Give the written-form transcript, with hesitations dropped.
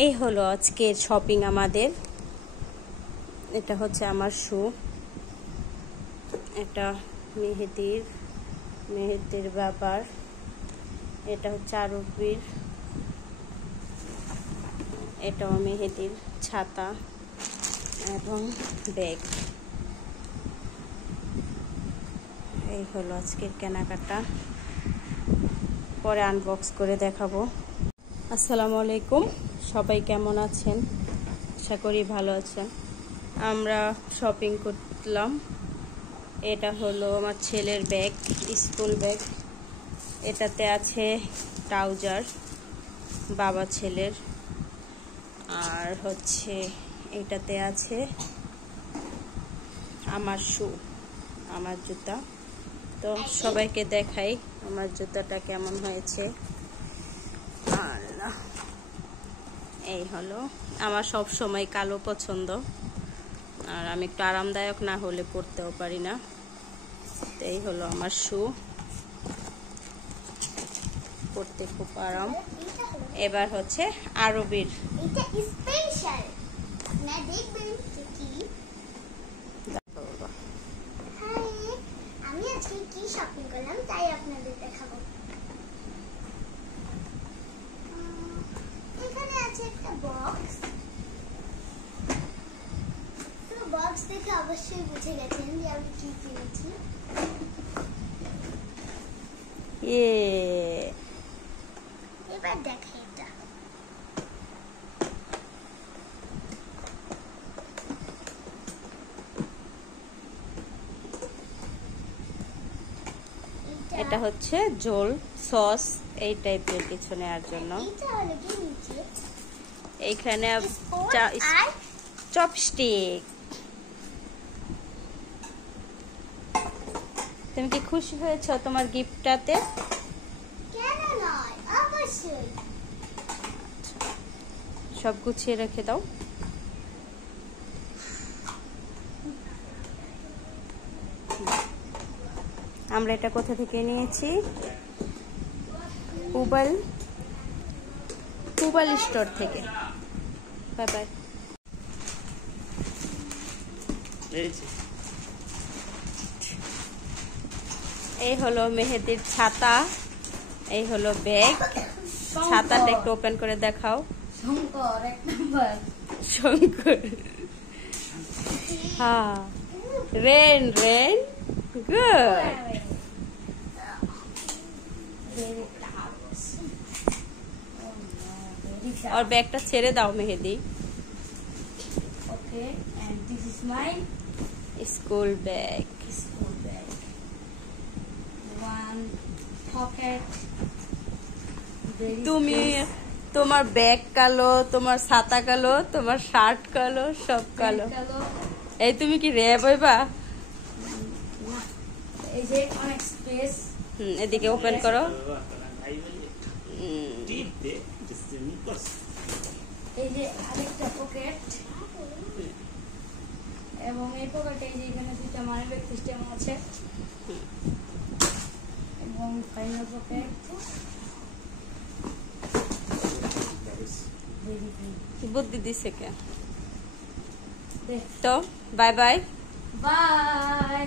এই হলো আজকের শপিং আমাদের। এটা হচ্ছে আমার শু, এটা মেহেদির বাবার, এটা হচ্ছে আরবির, এটাও মেহেদির, ছাতা এবং ব্যাগ। এই হলো আজকের কেনাকাটা, পরে আনবক্স করে দেখাবো। আসসালামু আলাইকুম, সবাই কেমন আছেন? আশা করি ভালো আছেন। আমরা শপিং করলাম। এটা হলো আমার ছেলের ব্যাগ, স্কুল ব্যাগ। এটাতে আছে ট্রাউজার বাবা ছেলের, আর হচ্ছে এটাতে আছে আমার শু, আমার জুতা। তো সবাইকে দেখাই আমার জুতাটা কেমন হয়েছে। এই হলো, আমার সব সময় কালো পছন্দ, আর আমি একটু আরামদায়ক না হলে পরতেও পারি না। তো এই হলো আমার শু, পরতে খুব আরাম। এবার হচ্ছে আরবির। আমি আজকে কি শপিং করলাম তাই আপনাদের দেখাবো। এখানে আছে একটা বক্স। তো বক্স দেখে অবশ্যই বুঝে গেছেন যে আমি কি কিনেছি। এবার দেখাই এটা। এটা হচ্ছে ঝোল সস এই টাইপের কিছু নেওয়ার জন্য। এইখানে চপস্টিক। তুমি কি খুশি হয়েছ তোমার গিফটটাতে? সব গুছিয়ে রেখে দাও। আমরা এটা কোথা থেকে নিয়েছি? পুবাল স্টোর থেকে। Bye bye. এই হলো মেহেদির ছাতা, এই হলো ব্যাগ। ছাতাটা একটু ওপেন করে দেখাও। শঙ্কর, হ্যাঁ, রেন গুড। और बैगটা ছেড়ে দাও মেহেদি। Okay, and this is my school bag. One pocket. তুমি তোমার ব্যাগ কালো, তোমার ছাতা কালো, তোমার শার্ট কালো, সব কালো। এই তুমি কি র্যাব হইবা? এই যে অনেক স্পেস। এদিকে ওপেন করো। এই যে আরেকটা পকেট, এবং এই পকেটে এই যে এখানে দুটো মানি ব্যাগ সিস্টেম আছে, এবং ফাইনাল পকেট। বুদ্ধি দিছে কে? তো বাই বাই। বাই।